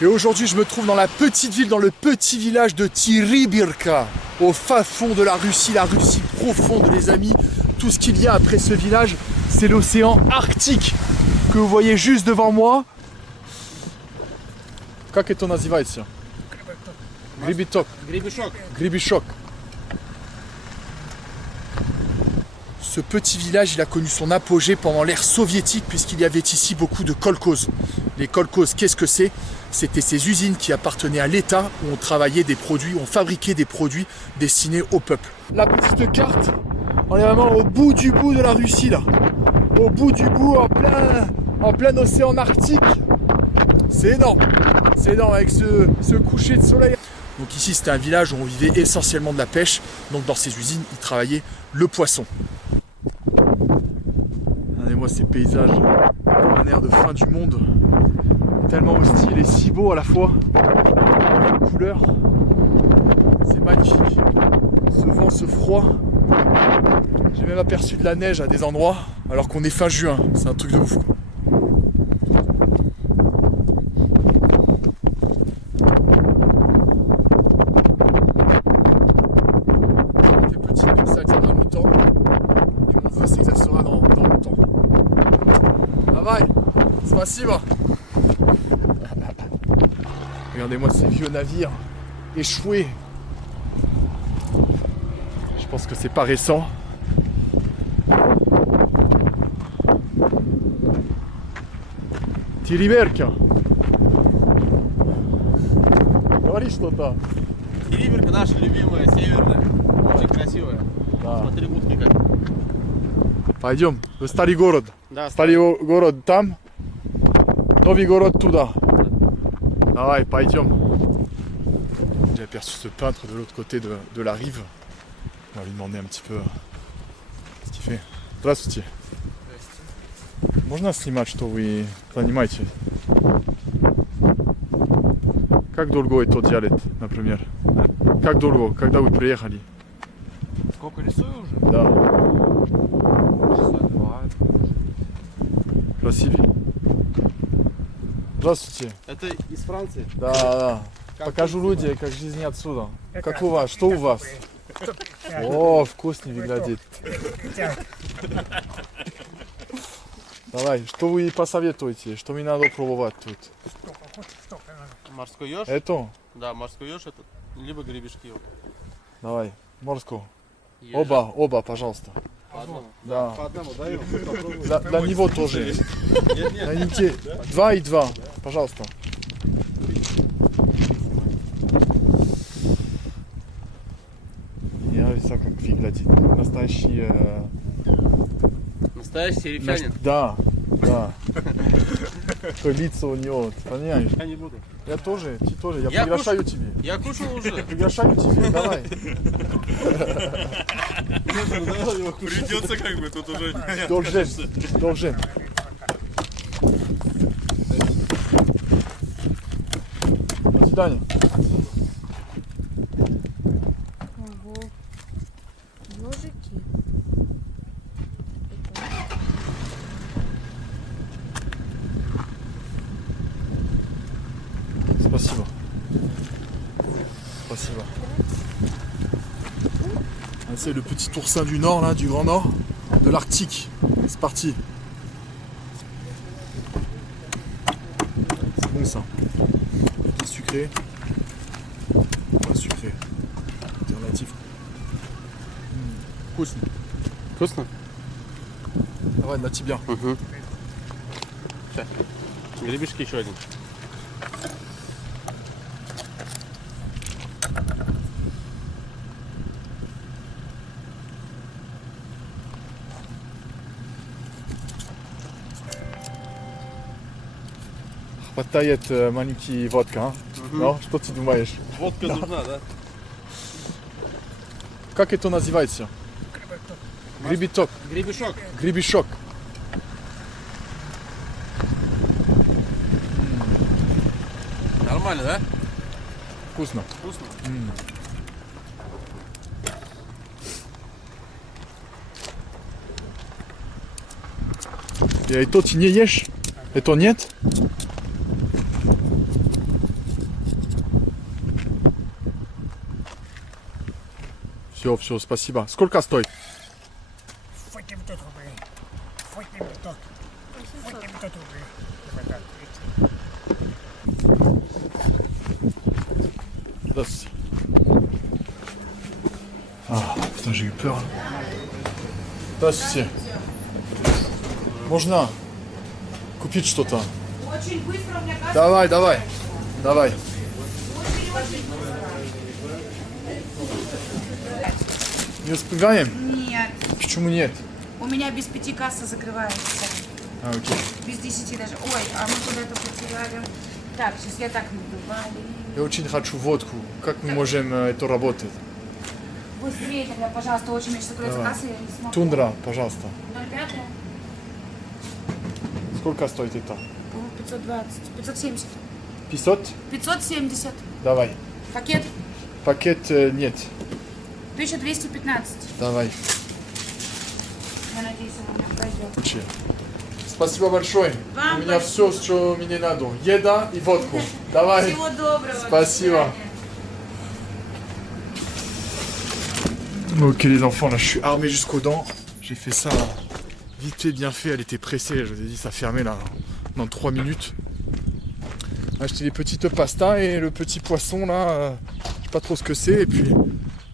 Et aujourd'hui, je me trouve dans la petite ville, dans le petit village de Teribirka, au fin fond de la Russie profonde, les amis. Tout ce qu'il y a après ce village, c'est l'océan Arctique que vous voyez juste devant moi. Как это называется? Гребеток. Гребешок. Ce petit village, il a connu son apogée pendant l'ère soviétique puisqu'il y avait ici beaucoup de kolkhozes. Les kolkhozes, qu'est-ce que c'est? C'était ces usines qui appartenaient à l'État où on travaillait des produits, on fabriquait des produits destinés au peuple. La petite carte, on est vraiment au bout du bout de la Russie là. Au bout du bout, en plein océan Arctique. C'est énorme avec ce coucher de soleil. Donc ici c'était un village où on vivait essentiellement de la pêche. Donc dans ces usines, ils travaillaient le poisson. Regardez-moi ces paysages, un air de fin du monde. Tellement hostile et si beau à la fois. Les couleurs, c'est magnifique. Ce vent, ce froid. J'ai même aperçu de la neige à des endroits alors qu'on est fin juin. C'est un truc de ouf. Spasibo. Regardez-moi ces vieux navires échoués. Je pense que c'est pas récent. Териберка. Говори что-то. Териберка наша любимая, северная. Очень красивая. Да. Смотри, утки как. Пойдем. Старый город. Да, Старый город там. Новый город туда. Давай, пойдем. J'ai aperçu ce peintre de l'autre côté de la rive. On va lui demander un petit peu ce qu'il fait. Здравствуйте. Можно снимать, что вы занимаетесь? Как долго это делать, например? Как долго, когда вы приехали? Сколько рисую уже? Да. Часа два. Красивый. Здравствуйте. Это из Франции? Да. Покажу люди, как жизнь отсюда. Как у вас? Что у вас? О, вкуснее выглядит. Давай, что вы посоветуете? Что мне надо пробовать тут? Морской еж? Это? Да, морской еж это, либо гребешки. Давай, морскую. Ежа. Оба, пожалуйста. По одному? Да. По одному даем. Попробуем. Для него тоже. Нет. Найдите 2 и 2, пожалуйста. Я вижу, как выглядит. Настоящий... Настоящий рифянин? Да. Такое лицо у него, ты понимаешь? Я не буду. Я тоже, ты тоже. Я Я приглашаю тебе. Я кушал уже. Приглашаю тебе, давай. Придется как бы, тут уже... Должен. До свидания. Ого. Ежики. Спасибо. C'est le petit oursin du Nord, là, du Grand Nord, de l'Arctique. C'est parti. C'est bon ça. C'est sucré. Pas sucré. Alternatif. Вкусно. Вкусно? Давай, на тебя. Угу. Сейчас. Гребешки еще один. Хватает маленький водка, а? Ну, что ты думаешь? Водка нужна, да? Как это называется? Гребеток. Гребешок. Гребешок. Нормально, да? Вкусно. Вкусно. И это ты не ешь? Это нет? Все, спасибо. Сколько стоит? 800 рублей. 800. 800 рублей. Здравствуйте. А, putain, j'ai eu peur. Здравствуйте. Можно купить что-то? Очень быстро у меня кажется. Давай. Не успеваем? Нет. Почему нет? У меня без 5 касса закрывается. А, окей. Без 10 даже. Ой, а мы куда-то потеряли. Так, сейчас я так надуваю. Я очень хочу водку. Как мы можем это работать? Быстрее тогда, пожалуйста, очень меньше закроется Давай. касса, я не смогу. Тундра, пожалуйста. 0,5? Сколько стоит это? 520. 570. 500? 570. Давай. Пакет Пакет нет. 1215. Давай. Я надеюсь, он у меня пройдет. Спасибо большое. Вам У меня все, что мне надо. Еда и водку. Давай. Всего доброго. Спасибо. Ok les enfants, là je suis armé jusqu'aux dents. J'ai fait ça vite fait, bien fait. Elle était pressée. Je vous ai dit ça fermait là dans 3 minutes. J'ai acheté les petites pastas et le petit poisson là. Je sais pas trop ce que c'est. Et puis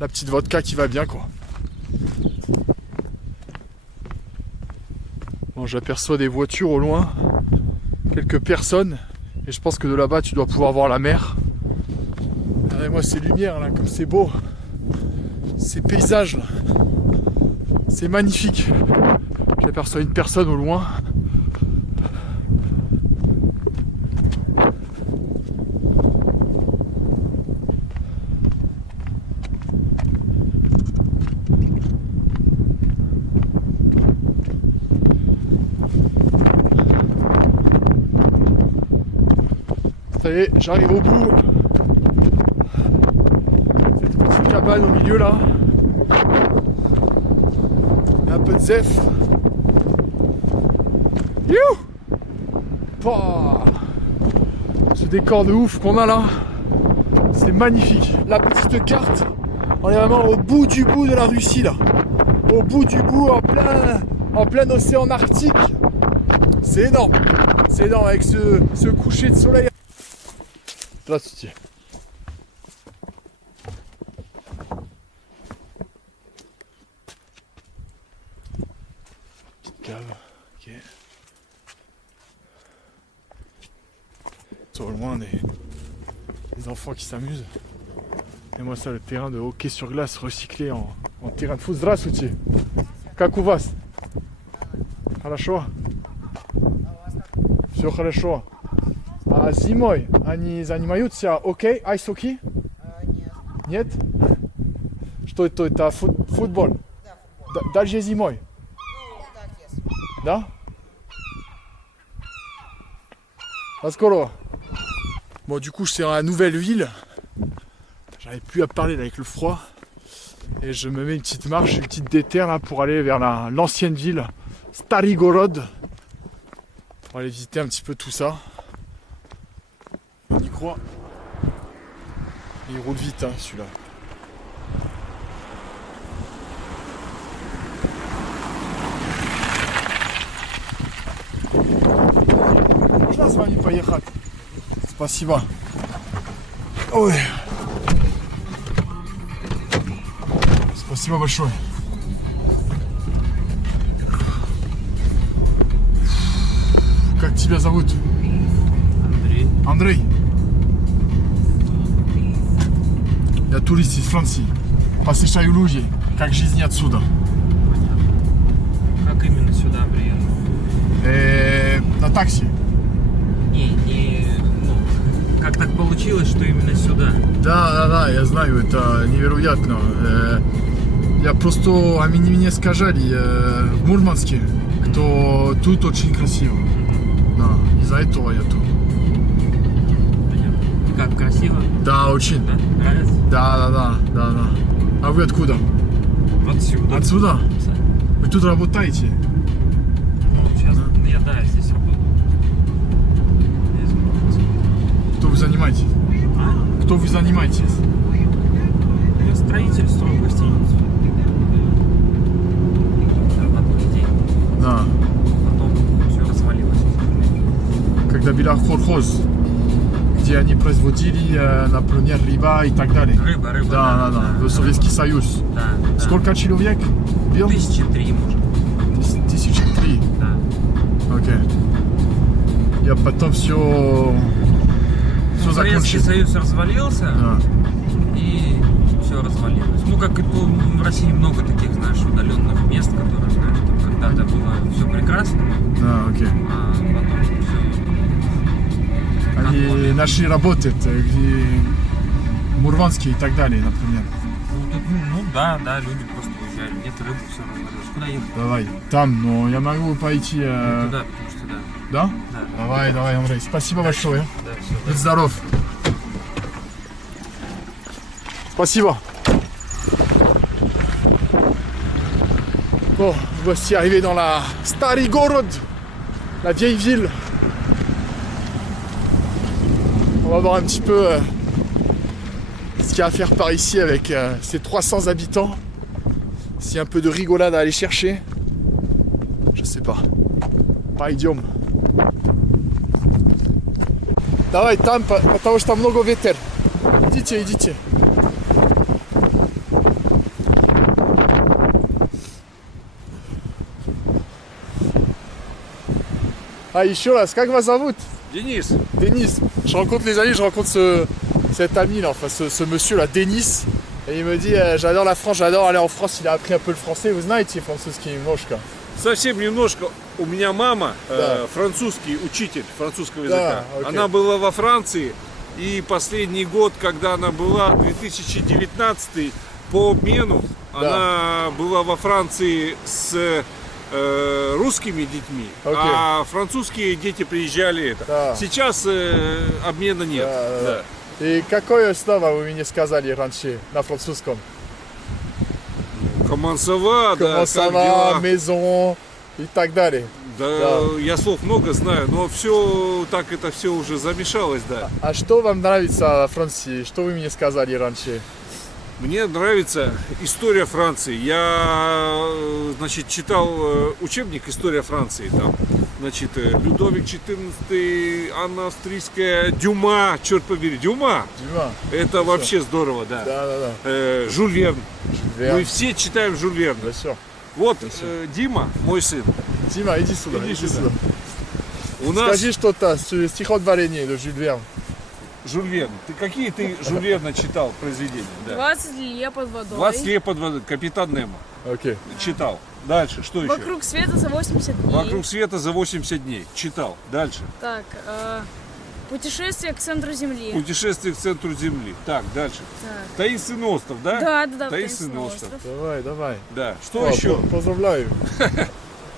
la petite vodka qui va bien quoi. Bon, j'aperçois des voitures au loin. Quelques personnes. Et je pense que de là-bas tu dois pouvoir voir la mer. Regardez-moi ces lumières là, comme c'est beau. Ces paysages là. C'est magnifique. J'aperçois une personne au loin. Ça y est, j'arrive au bout. Cette petite cabane au milieu là. Il y a un peu de zef. You Pouah. Ce décor de ouf qu'on a là, c'est magnifique. La petite carte, on est vraiment au bout du bout de la Russie là. Au bout du bout, en plein océan Arctique. C'est énorme. C'est énorme avec ce coucher de soleil. Здравствуйте. Petite cave, ok. Sur le loin des enfants qui s'amusent. Et moi ça le terrain de hockey sur glace recyclé en terrain de foot. Здравствуйте. Как у вас? Хорошо? Все хорошо. А зимой они занимаются айс-хоккей? Нет. Нет? Что это? Это футбол? Да, даже зимой? Да? À скоро. Bon, du coup, je suis dans la nouvelle ville. J'arrive plus à parler là, avec le froid. Et je me mets une petite marche, une petite déterre là pour aller vers l'ancienne ville, Starigorod. Pour aller visiter un petit peu tout ça. On y croit. Et il roule vite, hein, celui-là. Можно с вами поехать? Спасибо. Ой. Спасибо большое. Как тебя зовут? Андрей. Андрей. Я турист из Франции. Посещаю люди. Как жизнь отсюда. Как именно сюда приехал? На такси. Как так получилось, что именно сюда? Да, я знаю, это невероятно. Я просто, они мне сказали в Мурманске, что тут очень красиво. Да, из-за этого я тут. Понятно. Как красиво? Да, очень. Да? Нравится? Да. А вы откуда? Отсюда. Отсюда? Вы тут работаете? Ну, сейчас я здесь работаю. Кто вы занимаетесь? А? Кто вы занимаетесь? Я строительству гостиницы. В одну неделю. Да. Потом все развалилось. Когда была колхоз, где они производили, например, рыба и так далее. Рыба. Да. В Советский Союз. Да. Сколько человек был? 1003, может. 1003. Да. Окей. Я потом все Советский закончил. Союз развалился, Да. и все развалилось. Ну, как и в России много таких, знаешь, удаленных мест, которые, знаешь, там когда-то было все прекрасно, Да, окей. а потом все. Они начали работать, где Мурманский и так далее, например. Ну да, люди просто уезжали. Нет рыбы, все развалилось. Куда ехать? Давай. Там, но я могу пойти. Туда, потому что да. Да? Да. Давай, Андрей. Спасибо большое. Да, все. Будь здоров. Спасибо. Bon, voici arrivé dans la Stary Gorod, la vieille ville. On va voir un petit peu ce qu'il y a à faire par ici avec ces 300 habitants. S'il y a un peu de rigolade à aller chercher. Je sais pas. Пойдем. Давай там, потому что много ветер. Идите. А еще раз, как вас зовут? Денис, Denis. Je rencontre les amis, je rencontre cet ami là, enfin ce monsieur là, Denis. Et il me dit j'adore la France, j'adore aller en France, il a appris un peu le français. Вы знаете французский немножко? совсем немножко. У меня мама Да. французский учитель французского Да, языка. окей. Она была во Франции, и последний год, когда она была, 2019, по обмену, она была во Франции с русскими детьми, Окей. а французские дети приезжали. Да. Сейчас обмена нет. Да. И какое слово вы мне сказали раньше на французском? Комансова, да, Comment ça как va, дела? maison и так далее. Да, я слов много знаю, но все так это все уже замешалось, да. А что вам нравится во Франции? Что вы мне сказали раньше? Мне нравится история Франции. Я, значит, читал учебник «История Франции». Там, значит, Людовик XIV, Анна Австрийская, Дюма, черт побери, Дюма. Дюма. Это вообще здорово, да. Да. Жюль Верн. Верн. Мы все читаем Жюль Верна. Bien sûr. Вот, Дима, мой сын. Дима, иди сюда. Иди иди сюда. сюда. У нас Скажи что-то с стихотворение de Jules Verne. Жюль Верн. Какие ты Жюль Верна читал произведения? Да. 20 лье под водой. 20 лет под водой. Капитан Немо. Ok. Читал. Дальше, что еще? Вокруг света за 80 дней. Вокруг света за 80 дней. Читал. Дальше. Так, путешествие к центру Земли. Путешествие к центру Земли. Так, дальше. Так. Таинственный остров, да? Да, Таинственный остров. Давай. Да. Что еще? Поздравляю.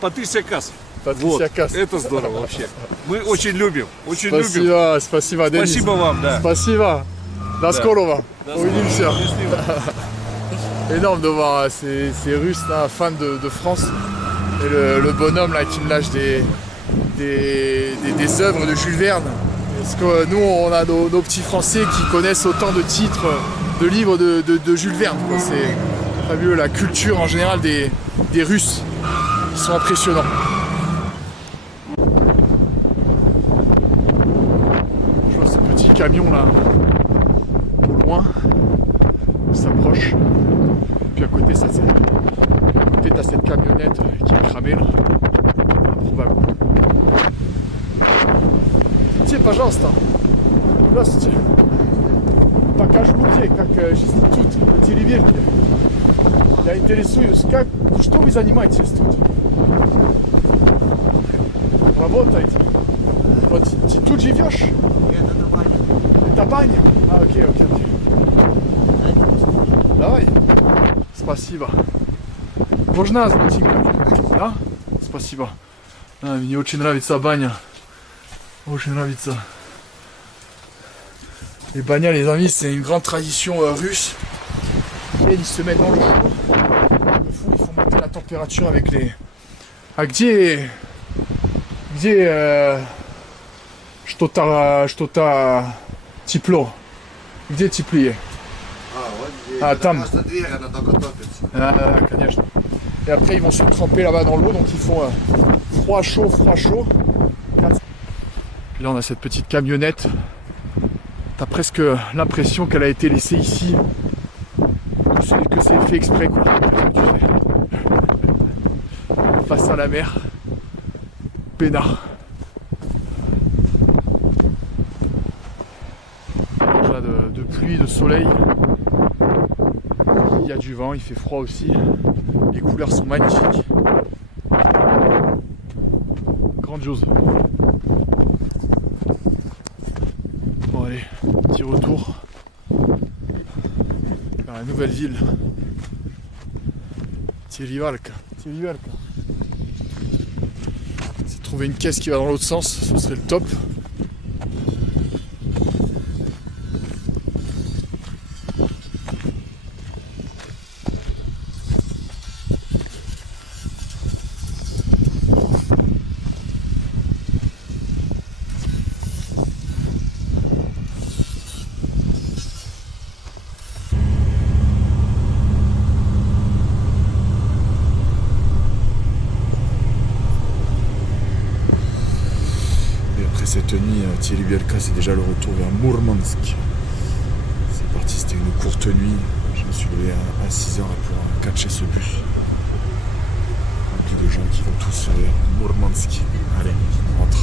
Патрисия Касс. Patricia Вот. Cass. Это здорово вообще. Мы очень любим. Очень любим. Спасибо, Денис. Спасибо вам, да. Спасибо. До скорого. Увидимся. Счастливо. Énorme de voir ces Russes là, fans de France. Et le bonhomme là qui me lâche des œuvres de Jules Verne. Parce que nous on a nos petits Français qui connaissent autant de titres, de livres de Jules Verne. quoi. C'est fabuleux, la culture en général des Russes. Ils sont impressionnants. Je vois ce petit camion là, au loin, il s'approche. Puis à côté, t'as cette camionnette qui est cramée là. Improbable. Здравствуйте, пожалуйста. Здравствуйте. Покажите, как институт в деревеньке. Я интересуюсь, что вы занимаетесь тут? Работаете? Вот ты тут живешь? Это баня. А, окей. Давай. Спасибо. Можно с ботинками? Да? Спасибо. Мне очень нравится баня. Очень нравится. Les bagnas, les amis, c'est une grande tradition russe. Ils se mettent dans le chaud. Le fou, il faut monter la température avec les... А где что-то тепло? Где теплее? А, вот А, там. Ah, конечно. Et après, ils vont se tremper là-bas dans l'eau, donc ils font froid, chaud, froid, chaud. Là, on a cette petite camionnette. T'as presque l'impression qu'elle a été laissée ici, que c'est fait exprès, quoi. Face à la mer. Peinard. Déjà de pluie, de soleil. Il y a du vent, il fait froid aussi. Les couleurs sont magnifiques. Grandiose. Bon allez, petit retour vers la nouvelle ville. Tirivalca. Si trouver une caisse qui va dans l'autre sens, ce serait le top. Cette nuit, Tiribielka, c'est déjà le retour vers Mourmansk. C'est parti, c'était une courte nuit. Je me suis levé à 6h pour catcher ce bus. Rempli de gens qui vont tous vers Mourmansk. Allez, on rentre.